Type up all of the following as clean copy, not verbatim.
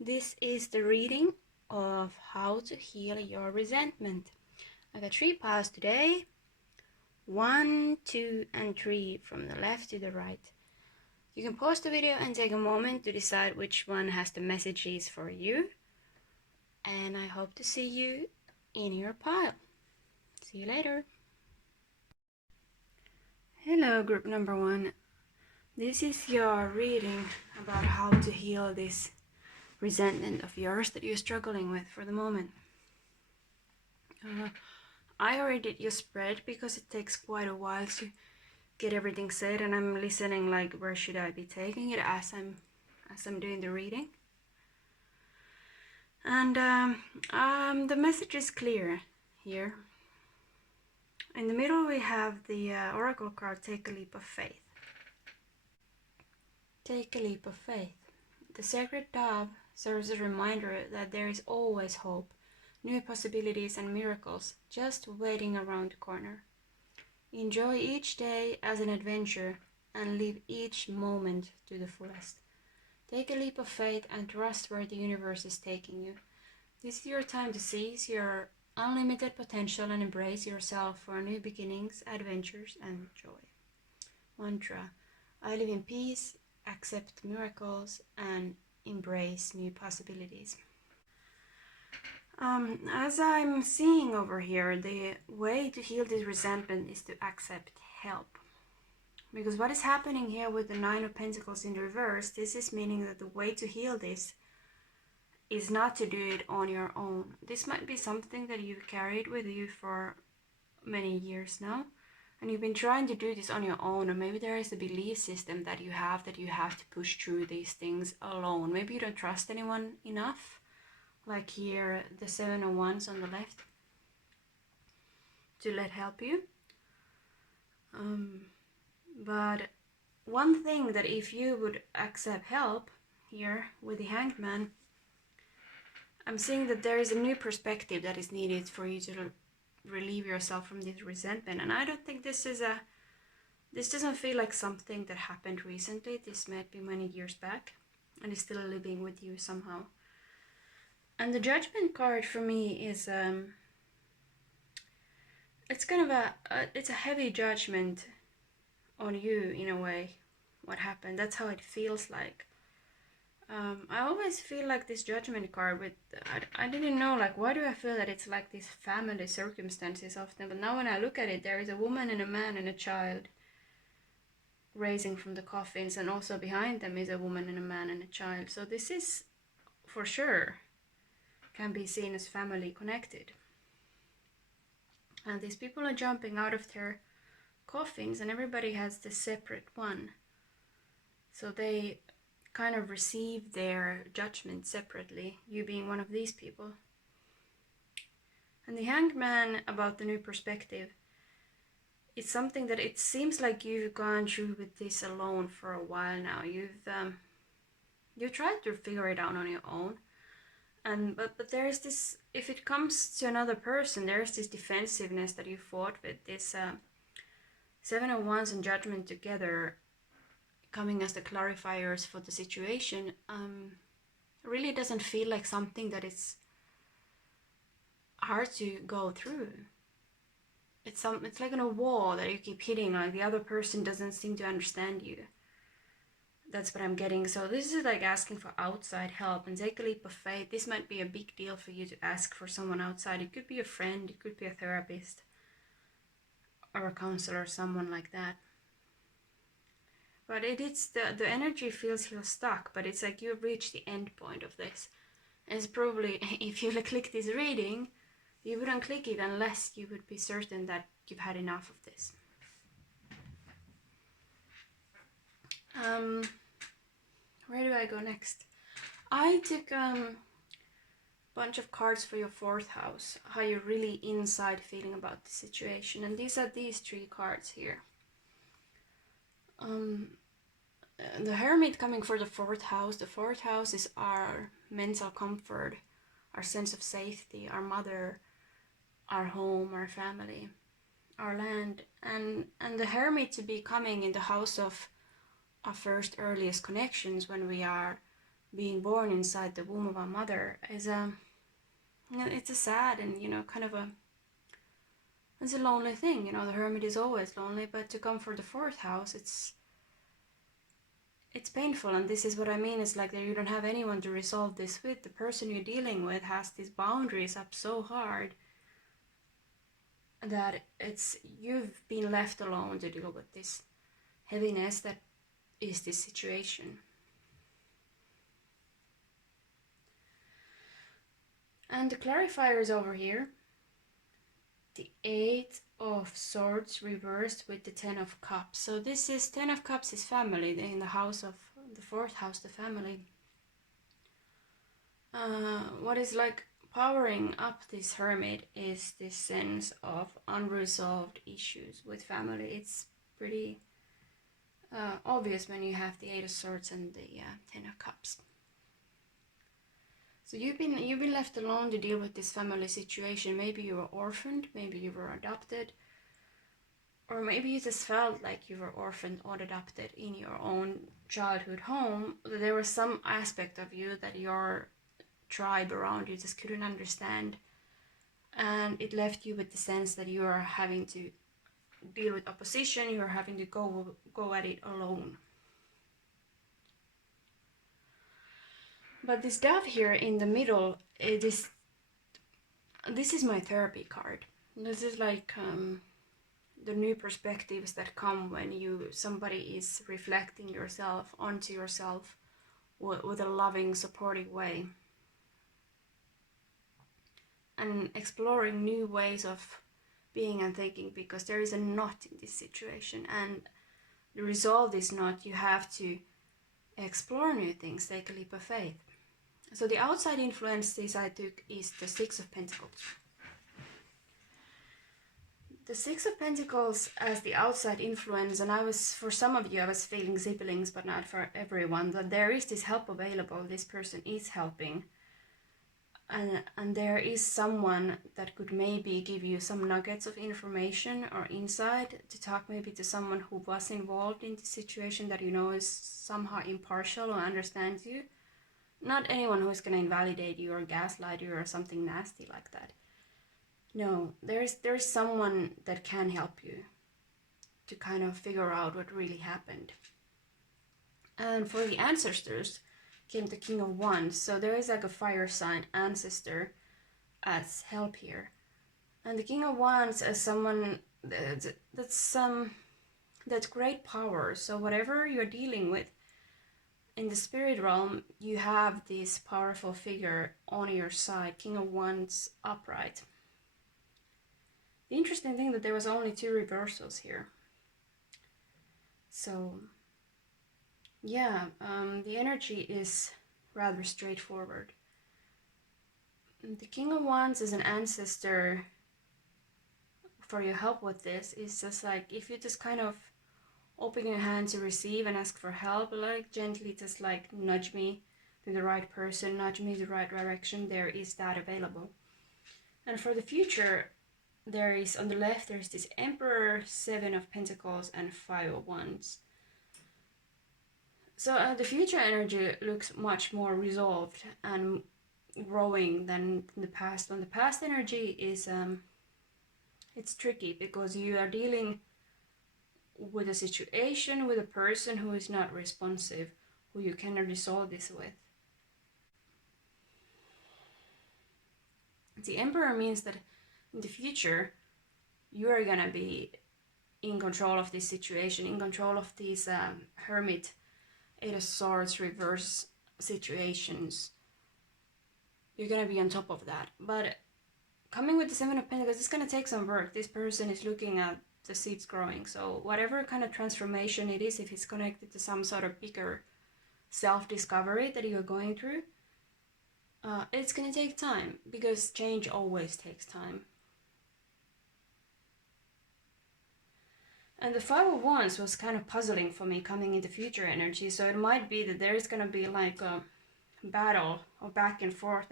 This is the reading of how to heal your resentment. I got 3 piles today. 1, 2, and 3 from the left to the right. You can pause the video and take a moment to decide which one has the messages for you. And I hope to see you in your pile. See you later. Hello, group number 1. This is your reading about how to heal this resentment of yours that you're struggling with for the moment. I already did your spread because it takes quite a while to get everything said, and I'm listening like where should I be taking it as I'm doing the reading. And the message is clear here. In the middle we have the oracle card, Take a Leap of Faith. Take a leap of faith. The sacred dove serves as a reminder that there is always hope, new possibilities and miracles just waiting around the corner. Enjoy each day as an adventure and live each moment to the fullest. Take a leap of faith and trust where the universe is taking you. This is your time to seize your unlimited potential and embrace yourself for new beginnings, adventures, and joy. Mantra: I live in peace, accept miracles, and embrace new possibilities. As I'm seeing over here, the way to heal this resentment is to accept help. Because what is happening here with the Nine of Pentacles in reverse, this is meaning that the way to heal this is not to do it on your own. This might be something that you've carried with you for many years now, and you've been trying to do this on your own, or maybe there is a belief system that you have to push through these things alone. Maybe you don't trust anyone enough, like here the Seven of Wands on the left, to let help you. But one thing that if you would accept help here with the Hanged Man, I'm seeing that there is a new perspective that is needed for you to relieve yourself from this resentment. And I don't think this doesn't feel like something that happened recently. This might be many years back and is still living with you somehow. And the Judgment card for me is it's kind of it's a heavy judgment on you in a way. What happened? That's how it feels like. I always feel like this Judgment card with, I didn't know, like, why do I feel that it's like these family circumstances often, but now when I look at it, there is a woman and a man and a child raising from the coffins, and also behind them is a woman and a man and a child. So this is, for sure, can be seen as family connected. And these people are jumping out of their coffins, and everybody has the separate one. So they kind of receive their judgment separately, you being one of these people. And the Hanged Man, about the new perspective, it's something that it seems like you've gone through with this alone for a while now. You've tried to figure it out on your own, and but there's this, if it comes to another person, there's this defensiveness that you fought with. This Seven of Wands and Judgment together coming as the clarifiers for the situation, really doesn't feel like something that is hard to go through. It's like on a wall that you keep hitting, like the other person doesn't seem to understand you. That's what I'm getting. So this is like asking for outside help, and take a leap of faith. This might be a big deal for you to ask for someone outside. It could be a friend, it could be a therapist or a counselor, someone like that. But it's the energy feels you're stuck, but it's like you've reached the end point of this. And it's probably, if you click this reading, you wouldn't click it unless you would be certain that you've had enough of this. Where do I go next? I took a bunch of cards for your 4th house, how you're really inside feeling about the situation. And these are these 3 cards here. The Hermit coming for the 4th house. The 4th house is our mental comfort, our sense of safety, our mother, our home, our family, our land. And the Hermit to be coming in the house of our first earliest connections, when we are being born inside the womb of a mother is it's a sad and kind of it's a lonely thing. The hermit is always lonely, but to come for the fourth house, it's painful. And this is what I mean, it's like that you don't have anyone to resolve this with. The person you're dealing with has these boundaries up so hard that you've been left alone to deal with this heaviness that is this situation. And the clarifier is over here. The 8 of Swords reversed with the 10 of Cups. So this is 10 of Cups is family, in the house of the fourth house, the family. What is like powering up this hermit is this sense of unresolved issues with family. It's pretty obvious when you have the 8 of Swords and the 10 of Cups. So you've been left alone to deal with this family situation. Maybe you were orphaned, maybe you were adopted, or maybe you just felt like you were orphaned or adopted in your own childhood home. There was some aspect of you that your tribe around you just couldn't understand, and it left you with the sense that you are having to deal with opposition. You are having to go at it alone. But this dove here in the middle, this is my therapy card. This is like the new perspectives that come when somebody is reflecting yourself onto yourself with a loving, supportive way, and exploring new ways of being and thinking, because there is a knot in this situation, and to resolve this knot you have to explore new things, take a leap of faith. So the outside influences I took is the 6 of Pentacles. The 6 of Pentacles as the outside influence, and for some of you I was feeling siblings, but not for everyone, that there is this help available. This person is helping, and there is someone that could maybe give you some nuggets of information or insight to talk maybe to someone who was involved in the situation that is somehow impartial or understands you. Not anyone who's going to invalidate you or gaslight you or something nasty like that. No, there's someone that can help you to kind of figure out what really happened. And for the ancestors came the King of Wands. So there is like a fire sign ancestor as help here. And the King of Wands as someone that's great power. So whatever you're dealing with, in the spirit realm, you have this powerful figure on your side, King of Wands upright. The interesting thing that there was only 2 reversals here. So, yeah, the energy is rather straightforward. The King of Wands is an ancestor. For your help with this is just like, if you just kind of open your hand to receive and ask for help, like gently just like nudge me to the right person, nudge me to the right direction, there is that available. And for the future, there is on the left, there's this Emperor, 7 of Pentacles, and 5 of Wands. So the future energy looks much more resolved and growing than the past. When the past energy is, it's tricky because you are dealing with a situation, with a person who is not responsive, who you cannot resolve this with. The Emperor means that in the future, you are gonna be in control of this situation, in control of these Hermit, 8 of Swords reverse situations. You're gonna be on top of that. But coming with the 7 of Pentacles, it's gonna take some work. This person is looking at the seeds growing. So whatever kind of transformation it is, if it's connected to some sort of bigger self-discovery that you're going through, it's going to take time, because change always takes time. And the 5 of Wands was kind of puzzling for me coming into future energy. So it might be that there is going to be like a battle or back and forth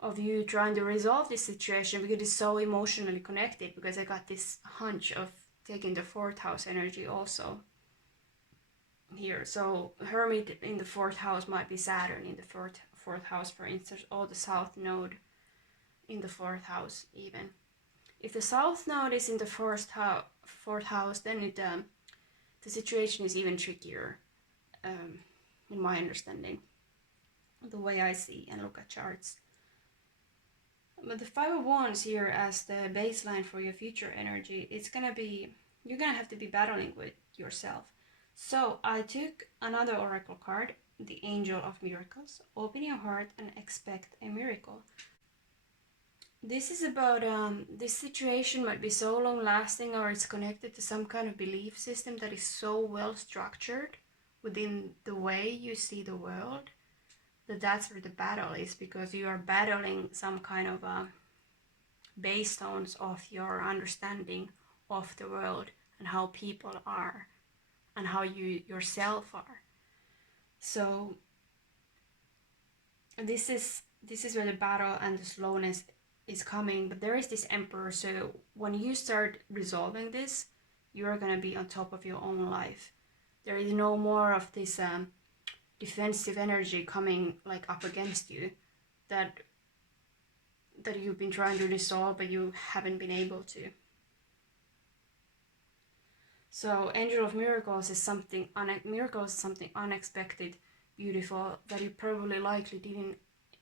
of you trying to resolve this situation, because it's so emotionally connected, because I got this hunch of taking the 4th house energy also. here. So Hermit in the 4th house might be Saturn in the fourth house, for instance, or the South Node in the 4th house even. If the South Node is in the fourth house, then the situation is even trickier, in my understanding, the way I see and look at charts. But the 5 of Wands here as the baseline for your future energy, you're gonna have to be battling with yourself. So I took another oracle card, the Angel of Miracles. Open your heart and expect a miracle. This is about, this situation might be so long lasting, or it's connected to some kind of belief system that is so well structured within the way you see the world, that's where the battle is, because you are battling some kind of base stones of your understanding of the world and how people are and how you yourself are. So this is where the battle and the slowness is coming. But there is this Emperor, so when you start resolving this, you're gonna be on top of your own life. There is no more of this defensive energy coming like up against you that you've been trying to resolve but you haven't been able to. So Angel of Miracles is something unexpected, beautiful, that you probably likely didn't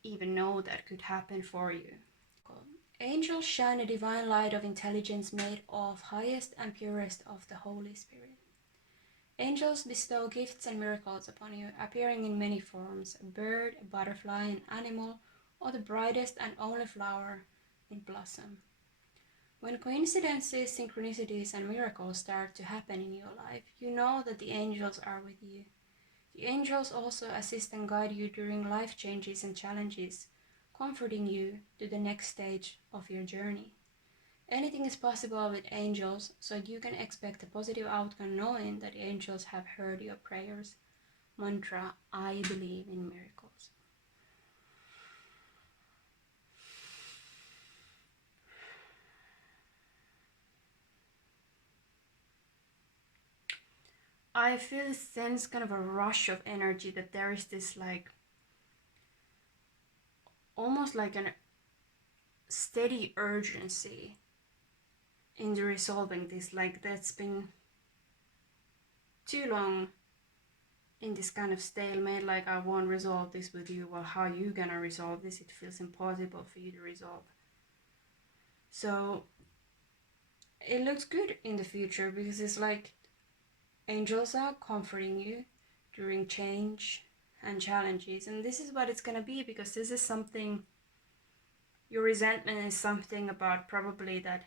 even know that could happen for you. Angels shine a divine light of intelligence made of highest and purest of the Holy Spirit. Angels bestow gifts and miracles upon you, appearing in many forms: a bird, a butterfly, an animal, or the brightest and only flower in blossom. When coincidences, synchronicities, and miracles start to happen in your life, you know that the angels are with you. The angels also assist and guide you during life changes and challenges, comforting you to the next stage of your journey. Anything is possible with angels, so you can expect a positive outcome knowing that angels have heard your prayers. Mantra: I believe in miracles. I feel sense kind of a rush of energy, that there is this like almost like a steady urgency in the resolving this, like that's been too long in this kind of stalemate, like I won't resolve this with you. Well, how are you gonna resolve this? It feels impossible for you to resolve. So it looks good in the future, because it's like angels are comforting you during change and challenges, and this is what it's gonna be, because this is something, your resentment is something about probably that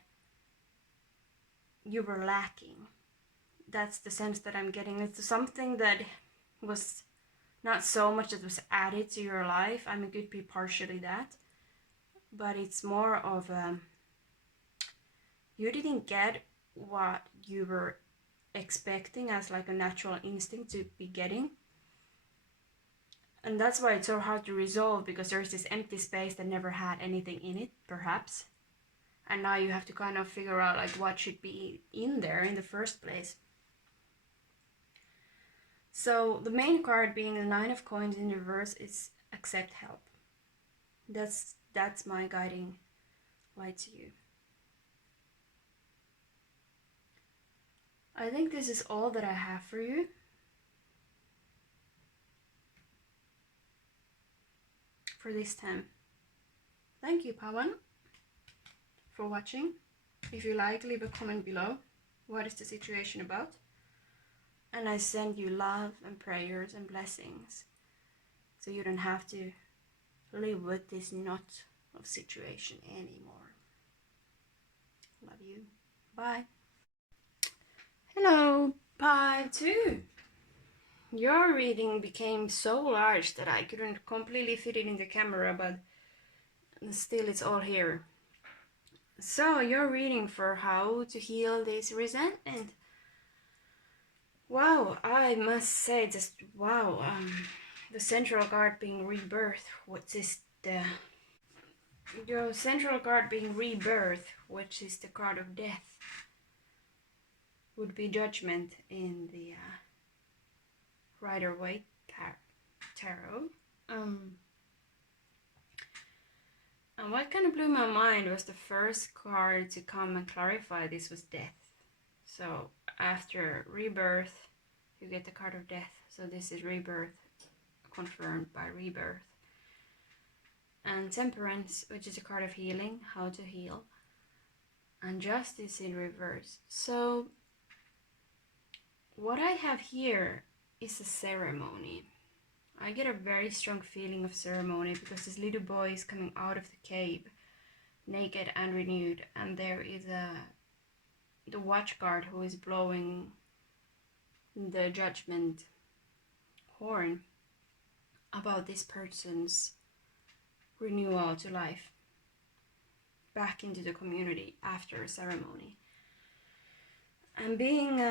you were lacking. That's the sense that I'm getting. It's something that was not so much that was added to your life. I mean, it could be partially that, but it's more of you didn't get what you were expecting as like a natural instinct to be getting. And that's why it's so hard to resolve, because there's this empty space that never had anything in it, perhaps. And now you have to kind of figure out like what should be in there in the first place. So the main card, being the 9 of Coins in reverse, is accept help. That's my guiding light to you. I think this is all that I have for you. For this time. Thank you, Pawan, for watching. If you like, leave a comment below. What is the situation about? And I send you love and prayers and blessings, so you don't have to live with this knot of situation anymore. Love you. Bye. Hello, part 2. Your reading became so large that I couldn't completely fit it in the camera, but still it's all here. So you're reading for how to heal this resentment. Wow, I must say, just wow. The central card being rebirth. What is your central card being rebirth, which is the card of death, would be judgment in the Rider-Waite Tarot. And what kind of blew my mind was the first card to come and clarify this was death. So after rebirth, you get the card of death. So this is rebirth, confirmed by rebirth. And temperance, which is a card of healing, how to heal. And justice in reverse. So what I have here is a ceremony. I get a very strong feeling of ceremony because this little boy is coming out of the cave, naked and renewed, and there is the watch guard who is blowing the judgment horn about this person's renewal to life, back into the community after a ceremony. And being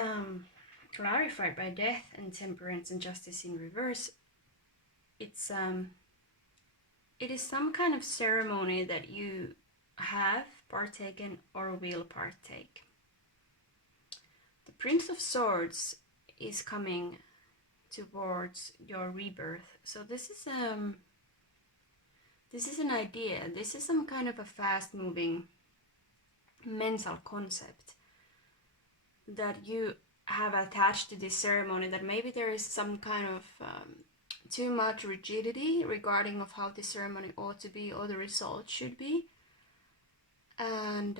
clarified by death and temperance and justice in reverse, it is some kind of ceremony that you have partaken or will partake. The Prince of Swords is coming towards your rebirth. So this is an idea. This is some kind of a fast-moving mental concept that you have attached to this ceremony, that maybe there is some kind of too much rigidity regarding of how the ceremony ought to be or the result should be. And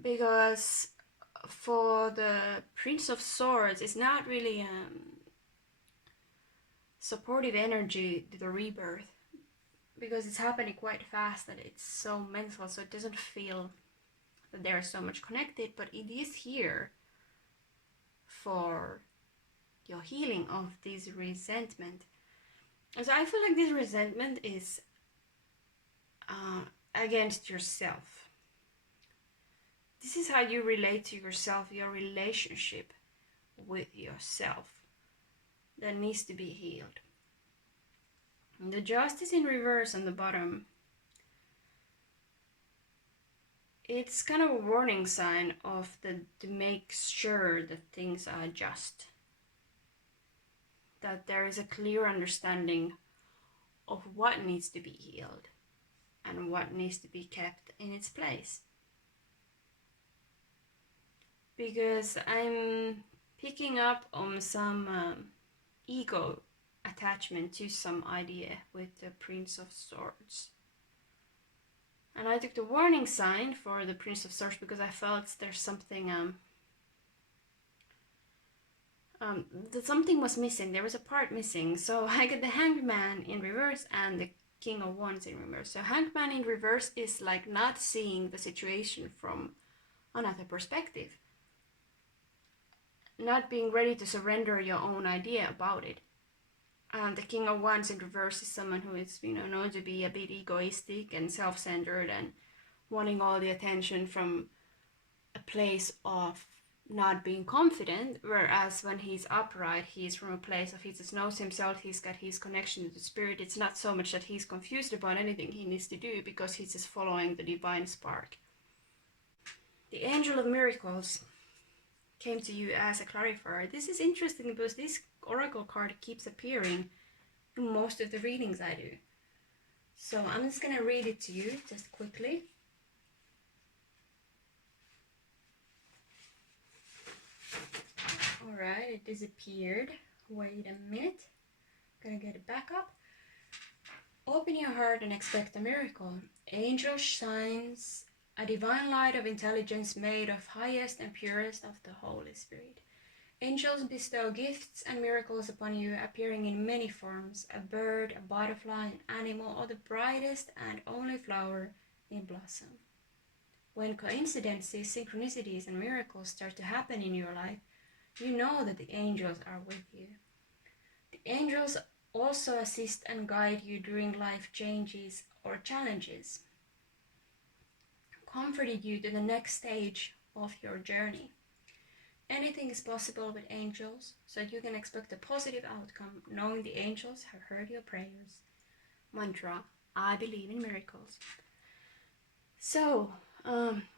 because for the Prince of Swords, it's not really supportive energy to the rebirth, because it's happening quite fast and it's so mental, so it doesn't feel that there is so much connected, but it is here for your healing of this resentment. And so I feel like this resentment is against yourself. This is how you relate to yourself, your relationship with yourself that needs to be healed. And the justice in reverse on the bottom, it's kind of a warning sign of to make sure that things are just. That there is a clear understanding of what needs to be healed and what needs to be kept in its place. Because I'm picking up on some ego attachment to some idea with the Prince of Swords. And I took the warning sign for the Prince of Swords because I felt there's something that something was missing. There was a part missing. So I get the Hanged Man in reverse and the King of Wands in reverse. So Hanged Man in reverse is like not seeing the situation from another perspective. Not being ready to surrender your own idea about it. The King of Wands in reverse is someone who is, known to be a bit egoistic and self-centered and wanting all the attention from a place of not being confident, whereas when he's upright, he's from a place of he just knows himself, he's got his connection to the spirit. It's not so much that he's confused about anything he needs to do because he's just following the divine spark. The Angel of Miracles came to you as a clarifier. This is interesting because this oracle card keeps appearing in most of the readings I do. So I'm just going to read it to you just quickly. Alright, it disappeared. Wait a minute. Gonna get it back up. Open your heart and expect a miracle. Angel shines a divine light of intelligence made of highest and purest of the Holy Spirit. Angels bestow gifts and miracles upon you, appearing in many forms: a bird, a butterfly, an animal, or the brightest and only flower in blossom. When coincidences, synchronicities, and miracles start to happen in your life, you know that the angels are with you. The angels also assist and guide you during life changes or challenges, comforting you to the next stage of your journey. Anything is possible with angels, so you can expect a positive outcome, knowing the angels have heard your prayers. Mantra: I believe in miracles. So,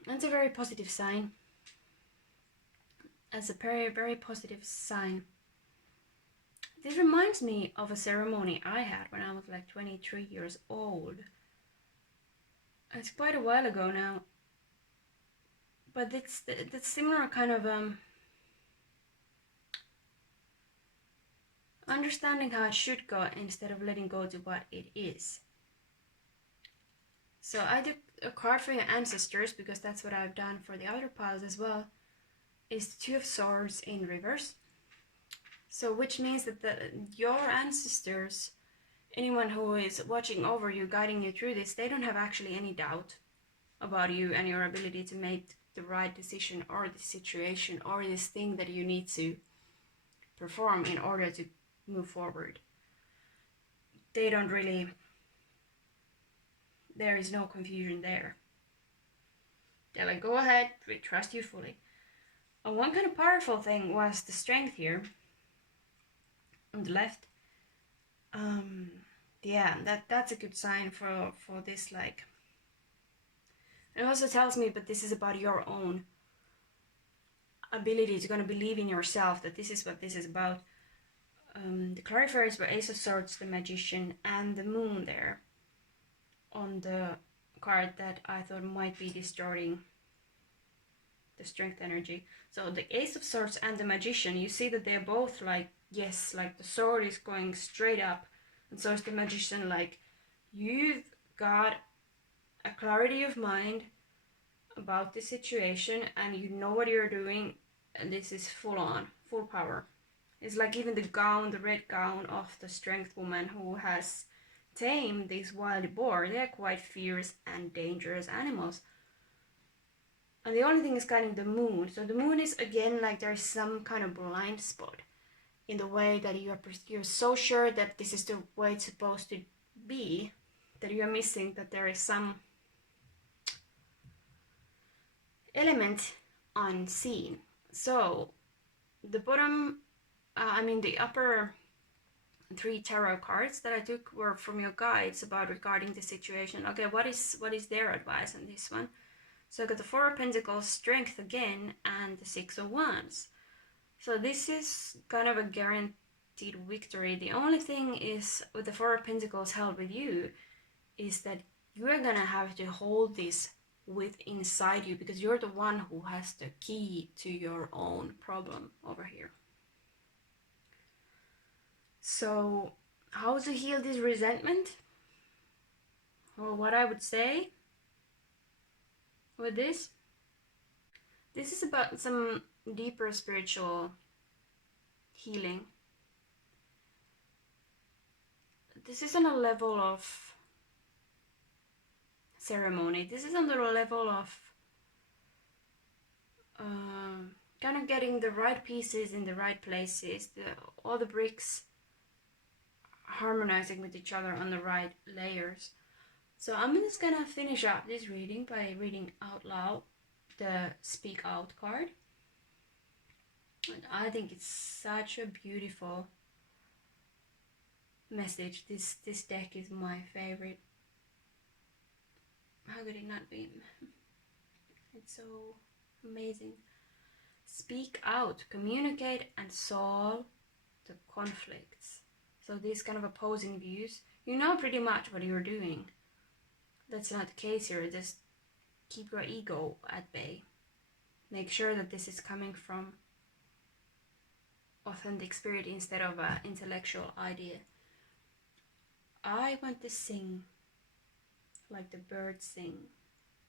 that's a very positive sign. as a very, very positive sign. This reminds me of a ceremony I had when I was like 23 years old. It's quite a while ago now, but it's similar kind of understanding how it should go instead of letting go to what it is. So I took a card for your ancestors, because that's what I've done for the other piles as well, is the Two of Swords in reverse. So which means that your ancestors, anyone who is watching over you, guiding you through this, they don't have actually any doubt about you and your ability to make the right decision, or the situation, or this thing that you need to perform in order to move forward. They don't really, there is no confusion there. They're like, go ahead, we trust you fully. And one kind of powerful thing was the Strength here on the left. Yeah, that's a good sign for this, like. It also tells me, but this is about your own ability to kind of believe in yourself, that this is what this is about. The clarifiers were Ace of Swords, the Magician, and the Moon there on the card that I thought might be distorting the Strength energy. So the Ace of Swords and the Magician, you see that they're both like, yes, like the sword is going straight up, and so is the Magician, like, you've got a clarity of mind about the situation, and you know what you're doing, and this is full on, full power. It's like even the gown, the red gown of the Strength woman who has tamed this wild boar, they're quite fierce and dangerous animals. And the only thing is kind of the Moon. So the Moon is, again, like there's some kind of blind spot in the way that you're so sure that this is the way it's supposed to be, that you're missing that there is some element unseen. So the bottom, the upper 3 tarot cards that I took were from your guides about regarding the situation. Okay, what is their advice on this one? So I got the Four of Pentacles, Strength again, and the Six of Wands. So this is kind of a guaranteed victory. The only thing is, with the Four of Pentacles held with you, is that you are gonna have to hold this with inside you, because you're the one who has the key to your own problem over here. So how to heal this resentment? Or what I would say with this is about some deeper spiritual healing. This is on a level of ceremony. This is on the level of kind of getting the right pieces in the right places, all the bricks harmonizing with each other on the right layers. So I'm just gonna finish up this reading by reading out loud the Speak Out card. And I think it's such a beautiful message. This deck is my favorite. How could it not be? It's so amazing. Speak out, communicate and solve the conflicts. So these kind of opposing views, you know pretty much what you're doing. That's not the case here. Just keep your ego at bay. Make sure that this is coming from authentic spirit instead of an intellectual idea. I want to sing like the birds sing,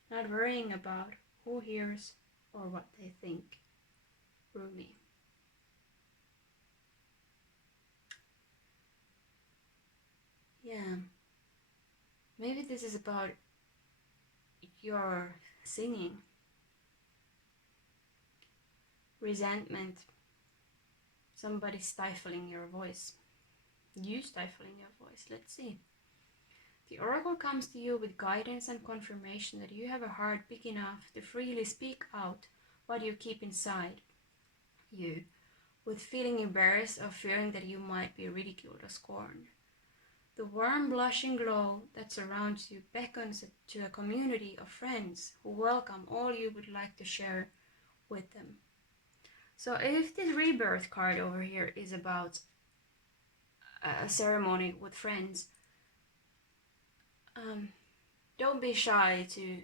not worrying about who hears or what they think through me. Yeah, maybe this is about your singing, resentment, somebody stifling your voice, you stifling your voice. Let's see. The oracle comes to you with guidance and confirmation that you have a heart big enough to freely speak out what you keep inside you, with feeling embarrassed or fearing that you might be ridiculed or scorned. The warm blushing glow that surrounds you beckons to a community of friends who welcome all you would like to share with them. So if this rebirth card over here is about a ceremony with friends, don't be shy to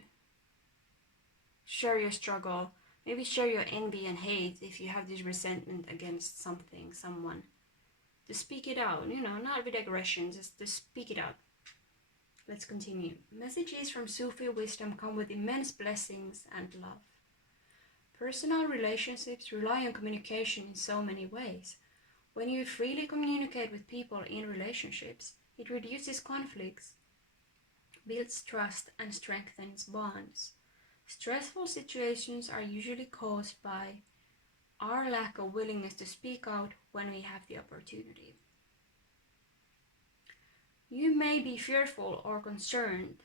share your struggle. Maybe share your envy and hate if you have this resentment against something, someone. To speak it out, not with aggression, just to speak it out. Let's continue. Messages from Sufi wisdom come with immense blessings and love. Personal relationships rely on communication in so many ways. When you freely communicate with people in relationships, it reduces conflicts, builds trust, and strengthens bonds. Stressful situations are usually caused by our lack of willingness to speak out when we have the opportunity. You may be fearful or concerned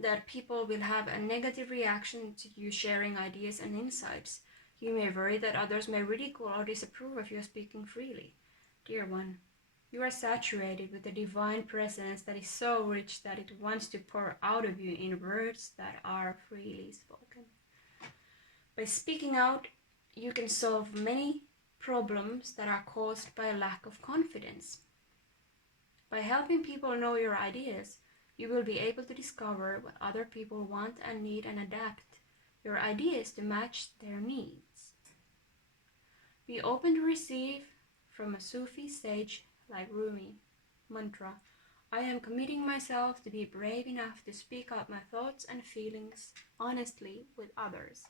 that people will have a negative reaction to you sharing ideas and insights. You may worry that others may ridicule or disapprove of your speaking freely. Dear one, you are saturated with a divine presence that is so rich that it wants to pour out of you in words that are freely spoken. By speaking out, you can solve many problems that are caused by a lack of confidence. By helping people know your ideas, you will be able to discover what other people want and need and adapt your ideas to match their needs. Be open to receive from a Sufi sage like Rumi mantra. I am committing myself to be brave enough to speak out my thoughts and feelings honestly with others.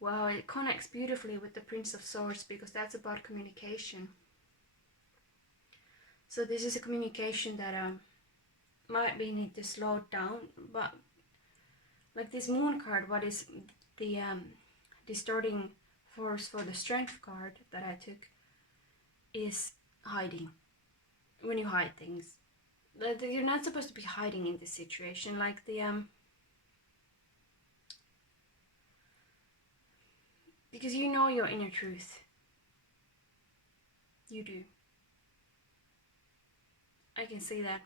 Well, it connects beautifully with the Prince of Swords because that's about communication. So this is a communication that might be need to slow down, but like this Moon card, what is the distorting force for the Strength card that I took is hiding. When you hide things, you're not supposed to be hiding in this situation. Like the because you know your inner truth. You do. I can see that.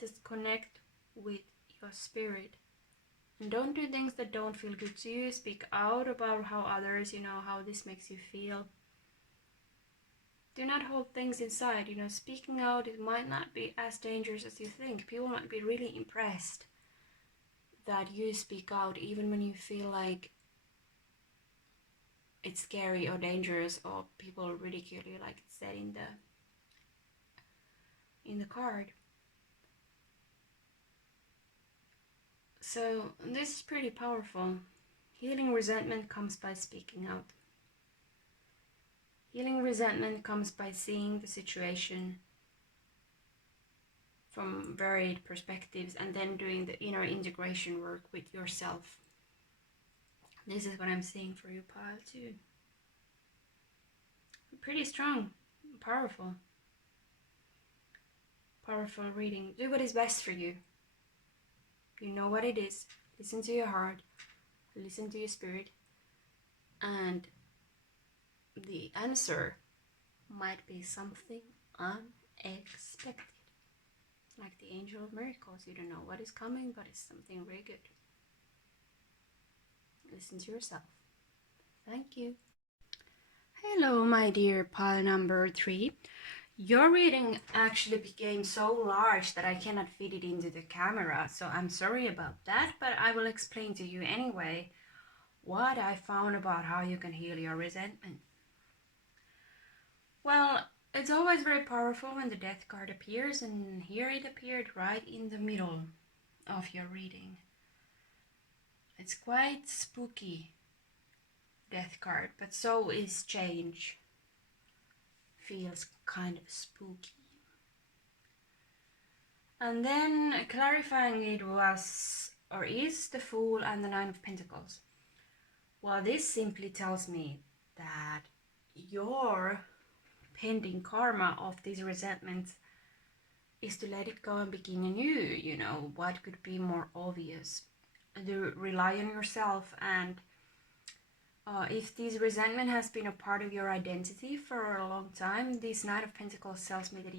Just connect with your spirit. And don't do things that don't feel good to you. Speak out about how others, how this makes you feel. Do not hold things inside. Speaking out, it might not be as dangerous as you think. People might be really impressed that you speak out even when you feel like it's scary or dangerous or people ridicule you, like it said in the card. So this is pretty powerful. Healing resentment comes by speaking out. Healing resentment comes by seeing the situation from varied perspectives and then doing the inner integration work with yourself. This is what I'm seeing for you, pile too. Pretty strong, powerful. Powerful reading. Do what is best for you. You know what it is. Listen to your heart. Listen to your spirit. And the answer might be something unexpected. Like the angel of miracles. You don't know what is coming, but it's something very good. Listen to yourself. Thank you. Hello, my dear pile number 3. Your reading actually became so large that I cannot fit it into the camera, so I'm sorry about that, but I will explain to you anyway what I found about how you can heal your resentment. Well, it's always very powerful when the Death card appears, and here it appeared right in the middle of your reading. It's quite spooky, Death card, but so is change. Feels kind of spooky. And then clarifying it was or is the Fool and the Nine of Pentacles. Well, this simply tells me that your pending karma of these resentments is to let it go and begin anew. What could be more obvious? To rely on yourself, and if this resentment has been a part of your identity for a long time, this Knight of Pentacles tells me that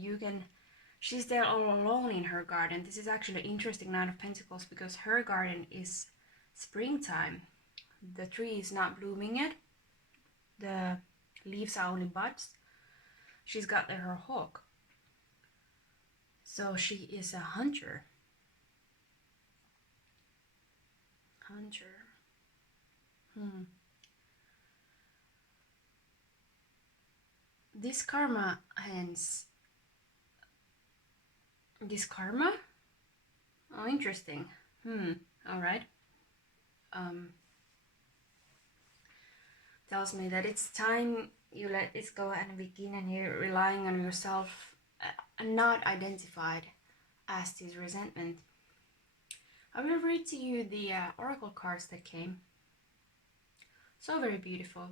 she's there all alone in her garden. This is actually interesting, Knight of Pentacles, because her garden is springtime. The tree is not blooming yet, the leaves are only buds. She's got there her hawk. So she is a hunter. This karma, hence. This karma? Oh, interesting. Alright. Tells me that it's time you let this go and begin, and you're relying on yourself, not identified as this resentment. I will read to you the oracle cards that came. So very beautiful.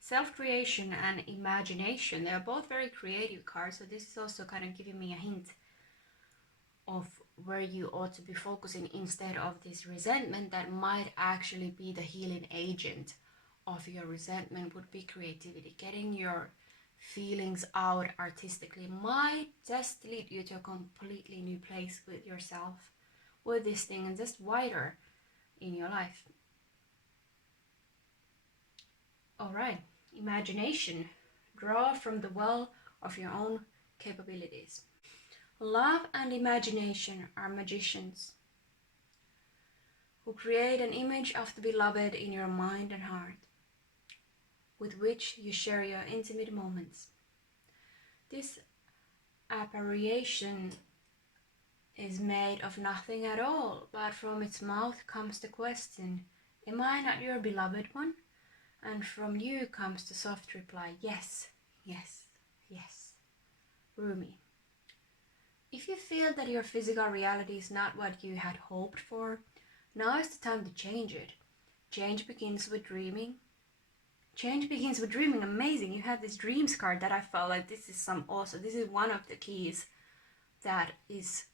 Self-creation and imagination. They are both very creative cards, so this is also kind of giving me a hint of where you ought to be focusing instead of this resentment that might actually be the healing agent of your resentment. Would be creativity. Getting your feelings out artistically might just lead you to a completely new place with yourself, with this thing, and just wider in your life. Alright, imagination. Draw from the well of your own capabilities. Love and imagination are magicians who create an image of the beloved in your mind and heart, with which you share your intimate moments. This apparition is made of nothing at all, but from its mouth comes the question, am I not your beloved one? And from you comes the soft reply, yes, yes, yes. Rumi. If you feel that your physical reality is not what you had hoped for, now is the time to change it. Change begins with dreaming. Change begins with dreaming. Amazing. You have this dreams card that I felt like this is some awesome. This is one of the keys that is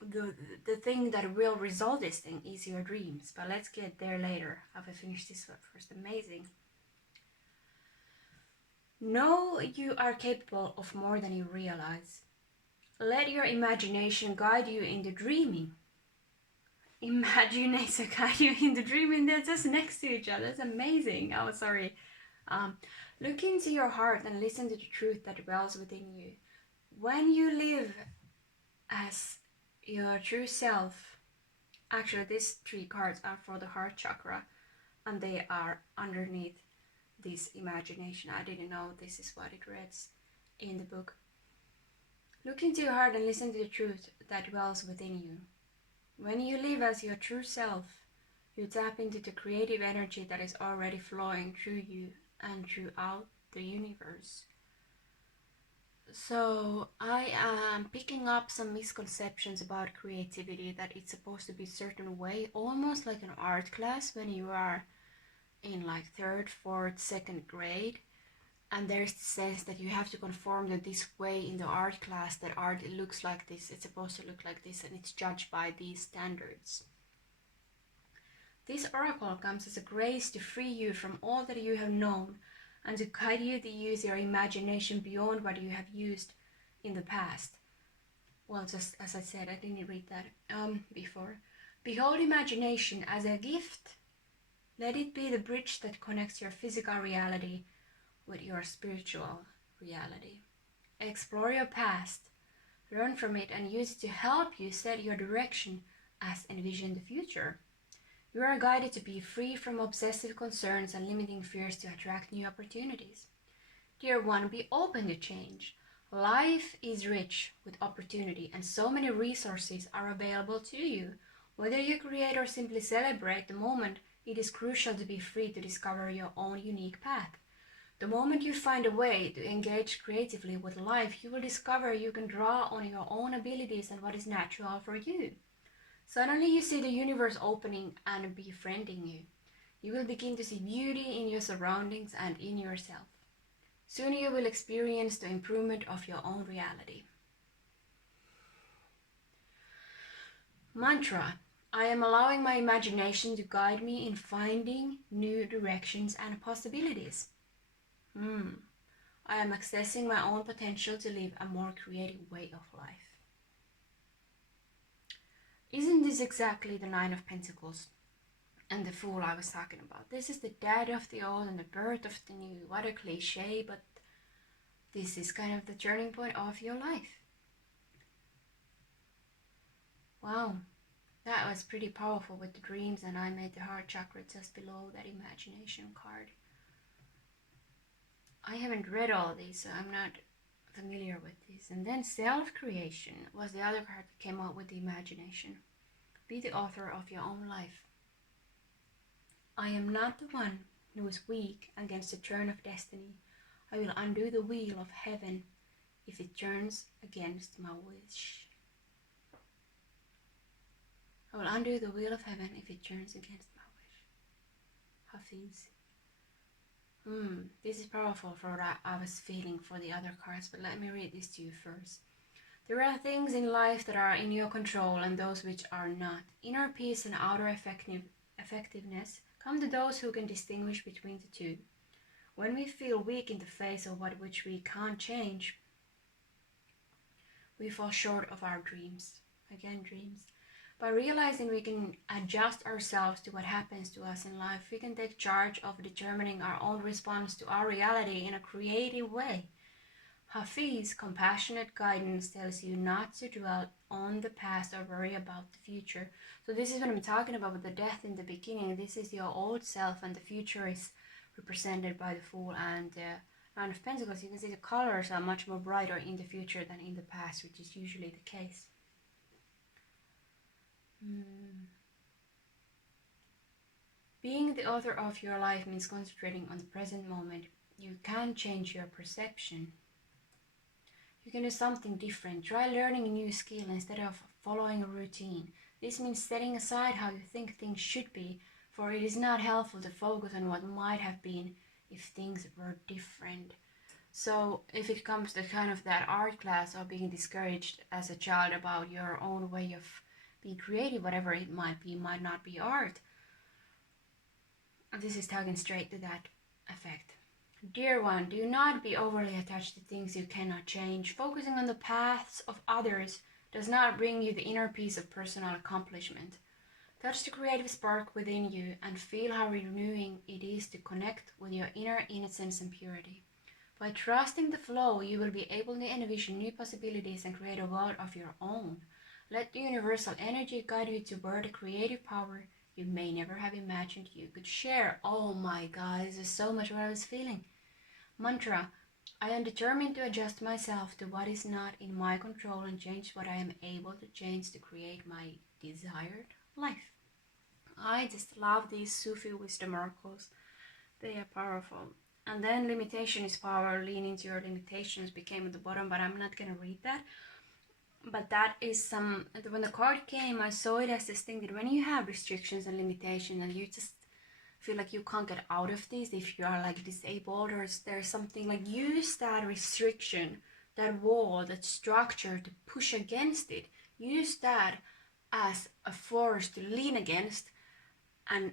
the thing that will resolve this thing is your dreams. But let's get there later. I will finish this one first. Amazing. Know you are capable of more than you realize. Let your imagination guide you into dreaming. Imagination guide you into dreaming. They're just next to each other. That's amazing. Oh, sorry. Look into your heart and listen to the truth that dwells within you. When you live as your true self, actually these 3 cards are for the heart chakra, and they are underneath this imagination. I didn't know this is what it reads in the book. Look into your heart and listen to the truth that dwells within you. When you live as your true self, you tap into the creative energy that is already flowing through you and throughout the universe. So I am picking up some misconceptions about creativity, that it's supposed to be a certain way, almost like an art class when you are in like 3rd, 4th, 2nd grade. And there's the sense that you have to conform to this way in the art class, that art looks like this, it's supposed to look like this, and it's judged by these standards. This oracle comes as a grace to free you from all that you have known and to guide you to use your imagination beyond what you have used in the past. Well, just as I said, I didn't read that before. Behold imagination as a gift. Let it be the bridge that connects your physical reality with your spiritual reality. Explore your past, learn from it, and use it to help you set your direction as envision the future. You are guided to be free from obsessive concerns and limiting fears to attract new opportunities. Dear one, be open to change. Life is rich with opportunity, and so many resources are available to you. Whether you create or simply celebrate the moment, it is crucial to be free to discover your own unique path. The moment you find a way to engage creatively with life, you will discover you can draw on your own abilities and what is natural for you. Suddenly you see the universe opening and befriending you. You will begin to see beauty in your surroundings and in yourself. Soon you will experience the improvement of your own reality. Mantra. I am allowing my imagination to guide me in finding new directions and possibilities. I am accessing my own potential to live a more creative way of life. Isn't this exactly the 9 of Pentacles? and the Fool I was talking about. This is the death of the old and the birth of the new. What a cliche, but this is kind of the turning point of your life. Wow, that was pretty powerful with the dreams, and I made the heart chakra just below that imagination card. I haven't read all these, so I'm not familiar with these. And then self-creation was the other card that came out with the imagination. Be the author of your own life. I am not the one who is weak against the turn of destiny. I will undo the wheel of heaven if it turns against my wish. I will undo the wheel of heaven if it turns against my wish. Hafiz. This is powerful for what I was feeling for the other cards, but let me read this to you first. There are things in life that are in your control and those which are not. Inner peace and outer effectiveness come to those who can distinguish between the two. When we feel weak in the face of what which we can't change, we fall short of our dreams. Again, dreams. By realizing we can adjust ourselves to what happens to us in life, we can take charge of determining our own response to our reality in a creative way. Hafiz, compassionate guidance, tells you not to dwell on the past or worry about the future. So this is what I'm talking about with the death in the beginning. This is your old self, and the future is represented by the Fool and Nine of Pentacles. You can see the colors are much more brighter in the future than in the past, which is usually the case. Being the author of your life means concentrating on the present moment. You can change your perception. You can do something different. Try learning a new skill instead of following a routine. This means setting aside how you think things should be, for it is not helpful to focus on what might have been if things were different. So if it comes to kind of that art class or being discouraged as a child about your own way of being creative, whatever it might be, might not be art. And this is talking straight to that effect. Dear one, do not be overly attached to things you cannot change. Focusing on the paths of others does not bring you the inner peace of personal accomplishment. Touch the creative spark within you and feel how renewing it is to connect with your inner innocence and purity. By trusting the flow, you will be able to envision new possibilities and create a world of your own. Let the universal energy guide you toward a creative power you may never have imagined you could share. Oh my God, this is so much what I was feeling. Mantra: I am determined to adjust myself to what is not in my control and change what I am able to change to create my desired life. I just love these Sufi wisdom oracles. They are powerful. And then limitation is power. Lean into your limitations became at the bottom, but I'm not going to read that. But that is when the card came, I saw it as this thing that when you have restrictions and limitations and you just feel like you can't get out of this, if you are like disabled or there's something, like use that restriction, that wall, that structure to push against it. Use that as a force to lean against and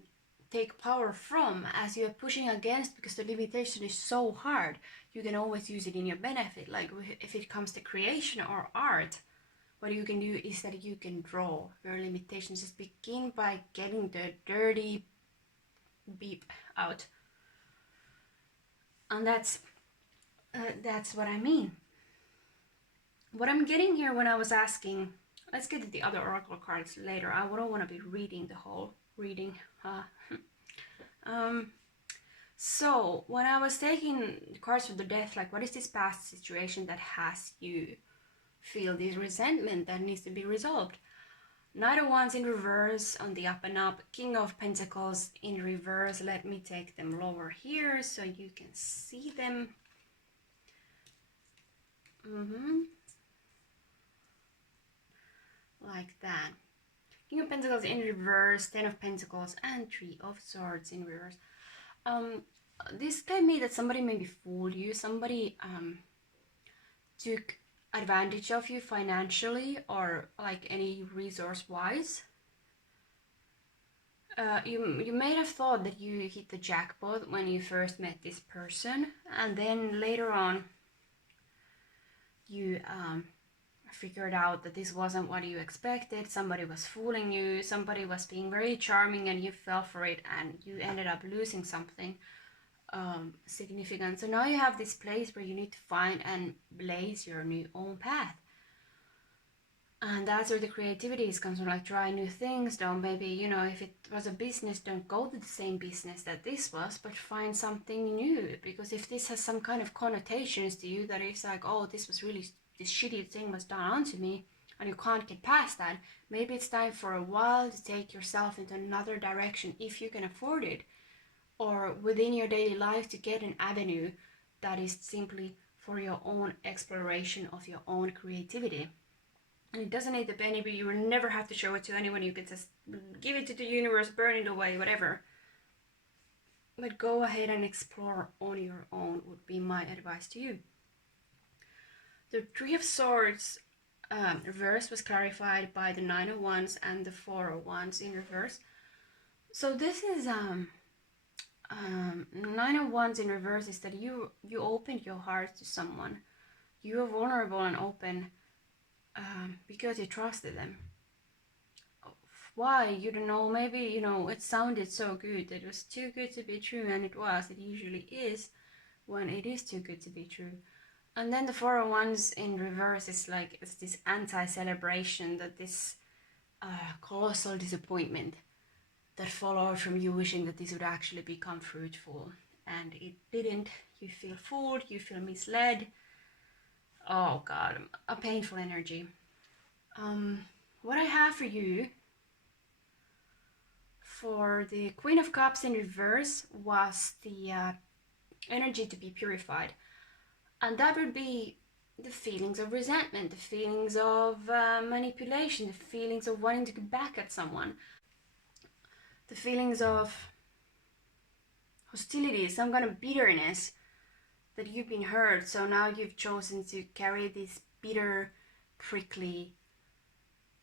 take power from as you are pushing against, because the limitation is so hard. You can always use it in your benefit. Like if it comes to creation or art, what you can do is that you can draw your limitations. Just begin by getting the dirty beep out. And that's what I mean. What I'm getting here when I was asking, let's get to the other oracle cards later. I don't want to be reading the whole reading. So when I was taking the cards for the death, like what is this past situation that has you feel this resentment that needs to be resolved? Knight of Wands in reverse on the up and up. King of Pentacles in reverse. Let me take them lower here so you can see them. Like that. King of Pentacles in reverse, Ten of Pentacles, and Three of Swords in reverse. This can mean that somebody maybe fooled you. Somebody took advantage of you financially or like any resource wise. You may have thought that you hit the jackpot when you first met this person, and then later on you figured out that this wasn't what you expected, somebody was fooling you, somebody was being very charming and you fell for it and you ended up losing something significant. So now you have this place where you need to find and blaze your new own path. And that's where the creativity comes from, like try new things. Don't maybe, you know, if it was a business, don't go to the same business that this was, but find something new. Because if this has some kind of connotations to you that is like, oh, this shitty thing was done onto me, and you can't get past that, maybe it's time for a while to take yourself into another direction if you can afford it, or within your daily life to get an avenue that is simply for your own exploration of your own creativity. And it doesn't need to be anybody, you will never have to show it to anyone, you can just give it to the universe, burn it away, whatever. But go ahead and explore on your own would be my advice to you. The Three of Swords reverse was clarified by the Nine of Wands and the Four of Wands in reverse. So this is Nine of Wands in reverse is that you opened your heart to someone. You are vulnerable and open because you trusted them. Why? You don't know. Maybe, you know, it sounded so good that it was too good to be true, and it was. It usually is when it is too good to be true. And then the Four of Wands in reverse is like, it's this anti-celebration, that this colossal disappointment that followed from you wishing that this would actually become fruitful. And it didn't. You feel fooled, you feel misled. Oh God, a painful energy. What I have for you for the Queen of Cups in reverse was the energy to be purified. And that would be the feelings of resentment, the feelings of manipulation, the feelings of wanting to get back at someone, the feelings of hostility, some kind of bitterness that you've been hurt. So now you've chosen to carry this bitter, prickly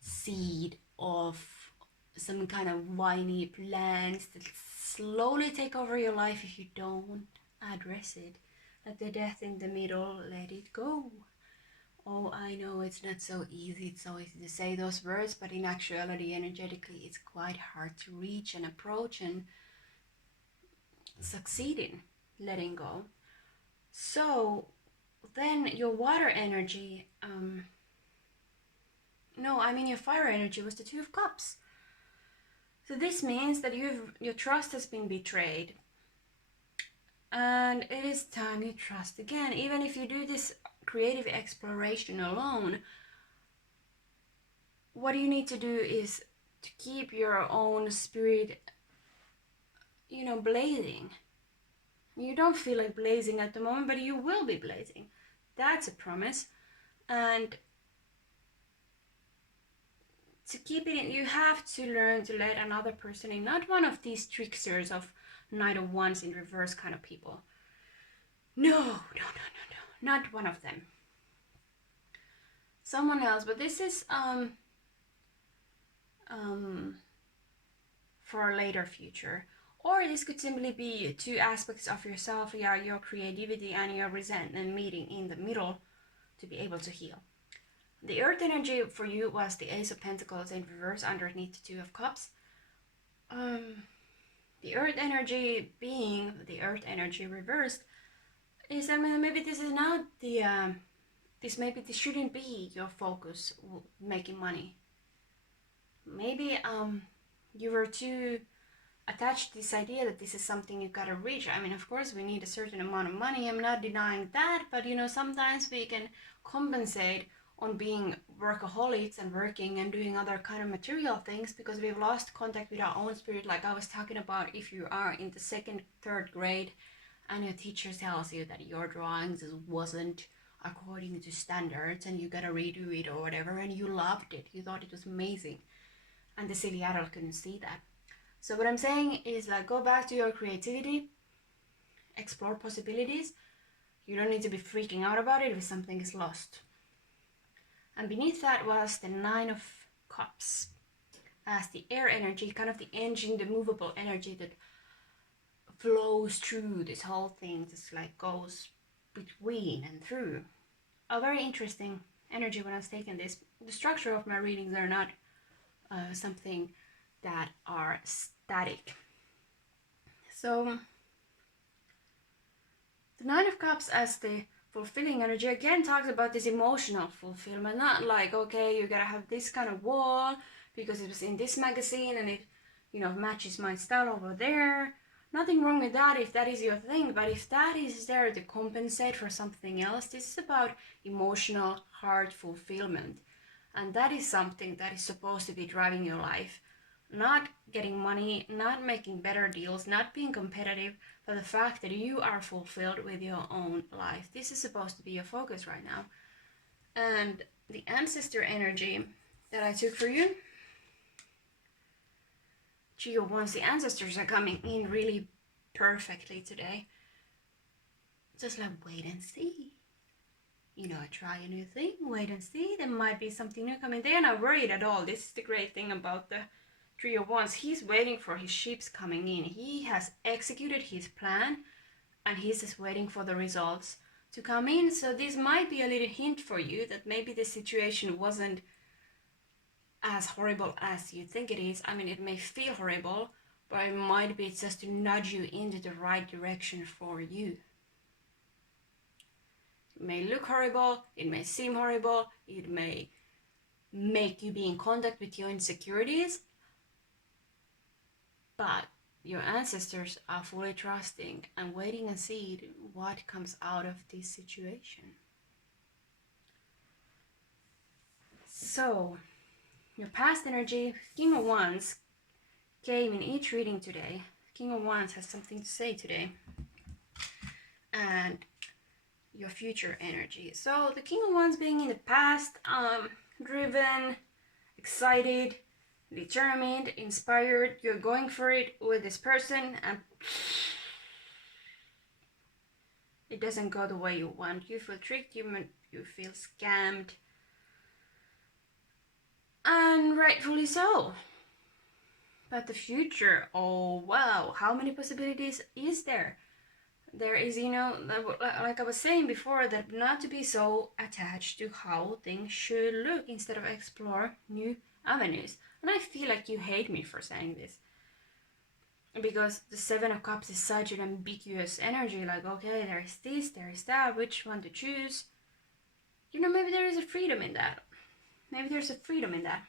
seed of some kind of whiny plans that slowly take over your life if you don't address it. Like the death in the middle, let it go. Oh, I know it's not so easy. It's so easy to say those words, but in actuality, energetically, it's quite hard to reach and approach and succeed in letting go. So then your water energy, your fire energy was the Two of Cups. So this means that your trust has been betrayed. And it is time you trust again. Even if you do this creative exploration alone, what you need to do is to keep your own spirit, blazing. You don't feel like blazing at the moment, but you will be blazing. That's a promise. And to keep it in, you have to learn to let another person in. Not one of these tricksters of Knight of Wands in reverse kind of people. No. Not one of them. Someone else, but this is for a later future. Or this could simply be two aspects of yourself, your creativity and your resentment meeting in the middle to be able to heal. The earth energy for you was the Ace of Pentacles in reverse underneath the Two of Cups. The earth energy being the earth energy reversed is, maybe this is not the, this shouldn't be your focus, making money. Maybe you were too attached to this idea that this is something you gotta reach. Of course we need a certain amount of money, I'm not denying that, but sometimes we can compensate on being workaholics and working and doing other kind of material things because we've lost contact with our own spirit. Like I was talking about, if you are in the 2nd, 3rd grade and your teacher tells you that your drawings wasn't according to standards and you gotta redo it or whatever, and you loved it, you thought it was amazing, and the silly adult couldn't see that. So what I'm saying is, like, go back to your creativity, explore possibilities. You don't need to be freaking out about it if something is lost. And beneath that was the Nine of Cups as the air energy, kind of the engine, the movable energy that flows through this whole thing, just like goes between and through. A very interesting energy when I was taking this. The structure of my readings are not something that are static. So the Nine of Cups as the fulfilling energy again talks about this emotional fulfillment, not like, okay, you gotta have this kind of wall because it was in this magazine and it, you know, matches my style over there. Nothing wrong with that if that is your thing, but if that is there to compensate for something else, this is about emotional heart fulfillment. And that is something that is supposed to be driving your life. Not getting money, not making better deals, not being competitive, but the fact that you are fulfilled with your own life. This is supposed to be your focus right now. And the ancestor energy that I took for you, Geo, once the ancestors are coming in really perfectly today. Just like wait and see. You know, try a new thing, wait and see. There might be something new coming. They're not worried at all. This is the great thing about the Three of Wands. He's waiting for his ships coming in. He has executed his plan and he's just waiting for the results to come in. So this might be a little hint for you that maybe the situation wasn't as horrible as you think it is. I mean, it may feel horrible, but it might be just to nudge you into the right direction for you. It may look horrible, it may seem horrible, it may make you be in contact with your insecurities, but your ancestors are fully trusting and waiting and see what comes out of this situation. So, your past energy, King of Wands, came in each reading today. King of Wands has something to say today. And your future energy. So the King of Wands being in the past, driven, excited, determined, inspired. You're going for it with this person and it doesn't go the way you want. You feel tricked, you feel scammed. And rightfully so. But the future, oh wow, how many possibilities is there? There is, you know, like I was saying before, that not to be so attached to how things should look instead of explore new avenues. And I feel like you hate me for saying this. Because the Seven of Cups is such an ambiguous energy, like, okay, there is this, there is that, which one to choose? You know, maybe there is a freedom in that. Maybe there's a freedom in that.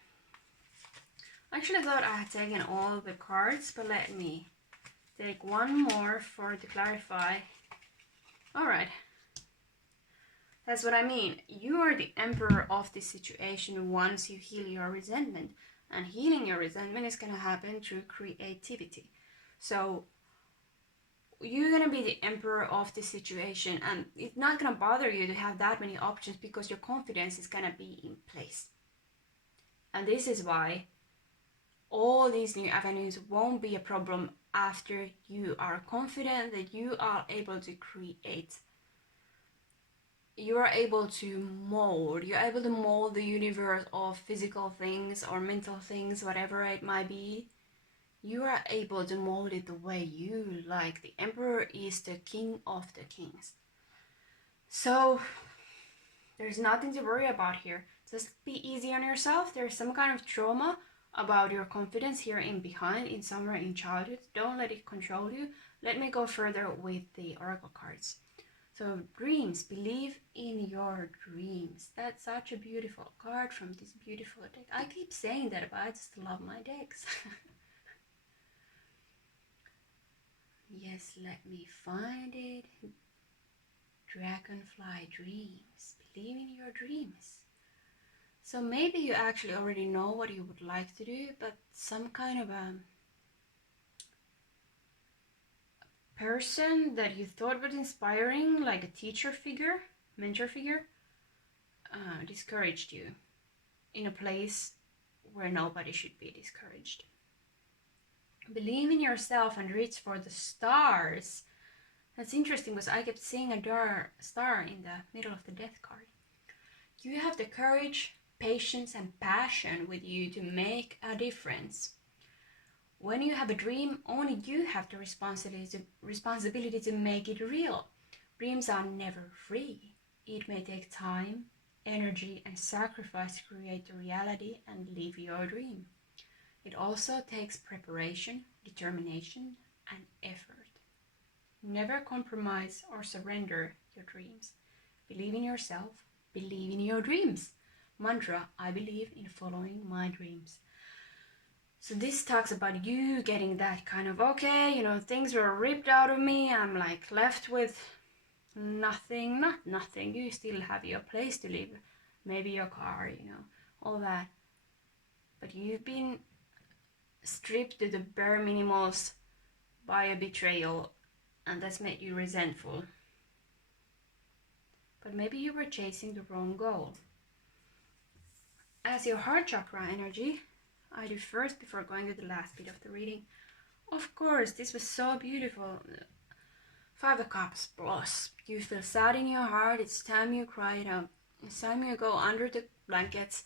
I actually thought I had taken all the cards, but let me take one more to clarify. Alright. That's what I mean. You are the emperor of this situation once you heal your resentment. And healing your resentment is going to happen through creativity. So you're going to be the emperor of this situation. And it's not going to bother you to have that many options because your confidence is going to be in place. And this is why all these new avenues won't be a problem after you are confident that you are able to create. You are able to mold. You're able to mold the universe of physical things or mental things, whatever it might be. You are able to mold it the way you like. The Emperor is the king of the kings. So there's nothing to worry about here. Just be easy on yourself. There's some kind of trauma about your confidence here in behind, in somewhere in childhood. Don't let it control you. Let me go further with the oracle cards. So dreams, believe in your dreams. That's such a beautiful card from this beautiful deck. I keep saying that, but I just love my decks. Yes, let me find it. Dragonfly dreams. Believe in your dreams. So maybe you actually already know what you would like to do, but some kind of a person that you thought was inspiring, like a teacher figure, mentor figure, discouraged you in a place where nobody should be discouraged. Believe in yourself and reach for the stars. That's interesting because I kept seeing a star in the middle of the death card. You have the courage, patience and passion with you to make a difference. When you have a dream, only you have the responsibility to make it real. Dreams are never free. It may take time, energy and sacrifice to create the reality and live your dream. It also takes preparation, determination, and effort. Never compromise or surrender your dreams. Believe in yourself. Believe in your dreams. Mantra, I believe in following my dreams. So this talks about you getting that kind of, okay, things were ripped out of me. I'm like left with nothing, not nothing. You still have your place to live. Maybe your car, all that. But you've been stripped to the bare minimals by a betrayal, and that's made you resentful. But maybe you were chasing the wrong goal. As your heart chakra energy, I do first before going to the last bit of the reading. Of course, this was so beautiful. 5 of Cups plus. You feel sad in your heart. It's time you cry it out. It's time you go under the blankets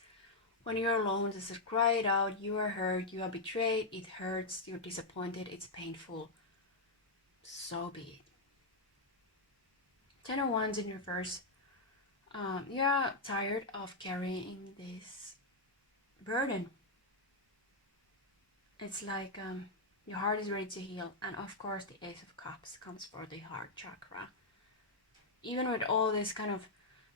when you're alone. Just cry it out. You are hurt. You are betrayed. It hurts. You're disappointed. It's painful. So be it. 10 of Wands in reverse. You're tired of carrying this burden. It's like your heart is ready to heal, and of course the Ace of Cups comes for the heart chakra. Even with all this kind of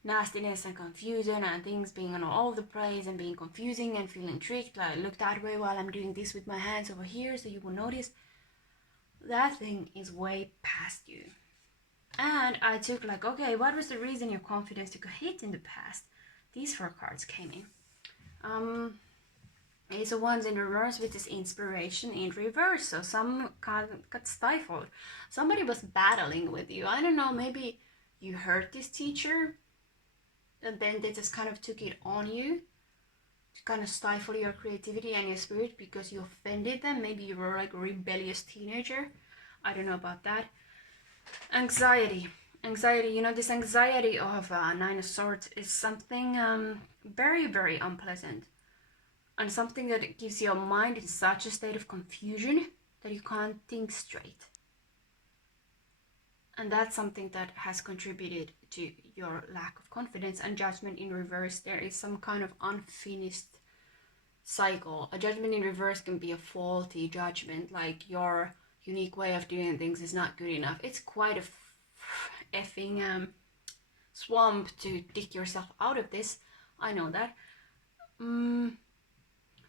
nastiness and confusion and things being all over the place and being confusing and feeling tricked, like look that way while I'm doing this with my hands over here so you will notice, that thing is way past you. And I took like, okay, what was the reason your confidence took a hit in the past? These 4 cards came in. Ace of Wands in reverse, which is inspiration in reverse. So some got stifled. Somebody was battling with you. I don't know, maybe you hurt this teacher and then they just kind of took it on you to kind of stifle your creativity and your spirit because you offended them. Maybe you were like a rebellious teenager. I don't know about that. Anxiety, this anxiety of 9 of Swords is something very, very unpleasant. And something that gives your mind in such a state of confusion that you can't think straight. And that's something that has contributed to your lack of confidence. And Judgment in reverse, there is some kind of unfinished cycle. A judgment in reverse can be a faulty judgment, like your unique way of doing things is not good enough. It's quite a effing swamp to dig yourself out of this. I know that.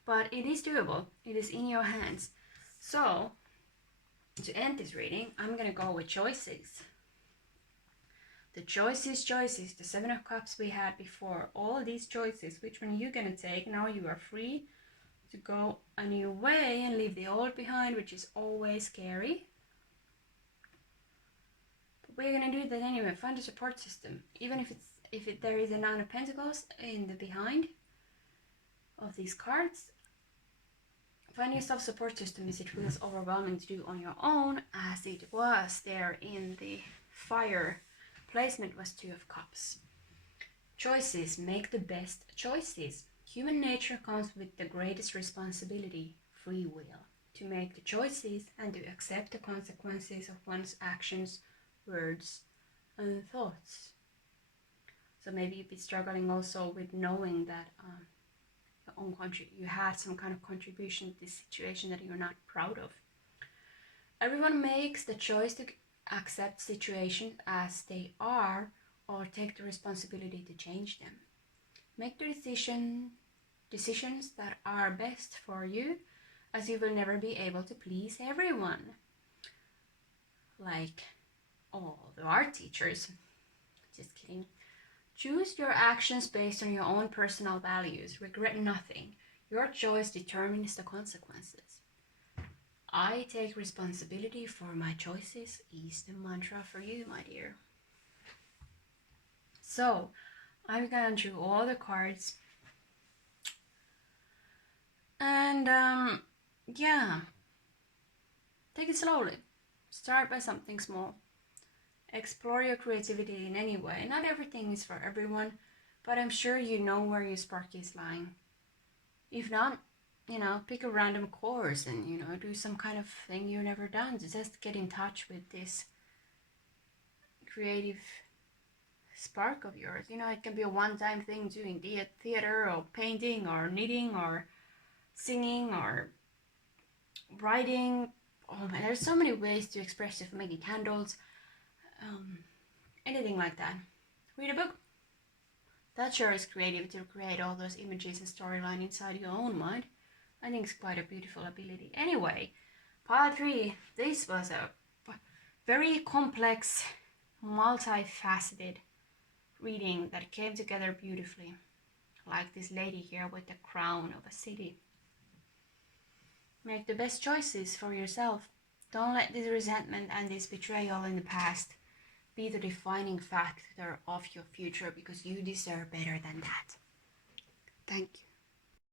But it is doable. It is in your hands. So, to end this reading, I'm going to go with choices. The choices, the 7 of Cups we had before. All these choices, which one are you going to take? Now you are free to go a new way and leave the old behind, which is always scary. But we're going to do that anyway. Find a support system. Even if there is a 9 of Pentacles in the behind of these cards, find yourself support system if it feels overwhelming to do on your own, as it was there in the fire placement was 2 of Cups. Choices, make the best choices. Human nature comes with the greatest responsibility, free will, to make the choices and to accept the consequences of one's actions, words, and thoughts. So maybe you've been struggling also with knowing that you had some kind of contribution to this situation that you're not proud of. Everyone makes the choice to accept situations as they are or take the responsibility to change them. Make the decisions that are best for you, as you will never be able to please everyone. Like all the art teachers. Just kidding. Choose your actions based on your own personal values. Regret nothing. Your choice determines the consequences. I take responsibility for my choices is the mantra for you, my dear. So, I've gone through all the cards. And, yeah. Take it slowly. Start by something small. Explore your creativity in any way. Not everything is for everyone, but I'm sure you know where your spark is lying. If not, pick a random course and, do some kind of thing you've never done. Just get in touch with this creative spark of yours. You know, it can be a one-time thing, doing theater or painting or knitting or singing or writing. Oh man, there's so many ways to express it, making candles, anything like that. Read a book. That sure is creative, to create all those images and storyline inside your own mind. I think it's quite a beautiful ability. Anyway, part 3. This was a very complex, multifaceted reading that came together beautifully. Like this lady here with the crown of a city. Make the best choices for yourself. Don't let this resentment and this betrayal in the past be the defining factor of your future, because you deserve better than that. Thank you.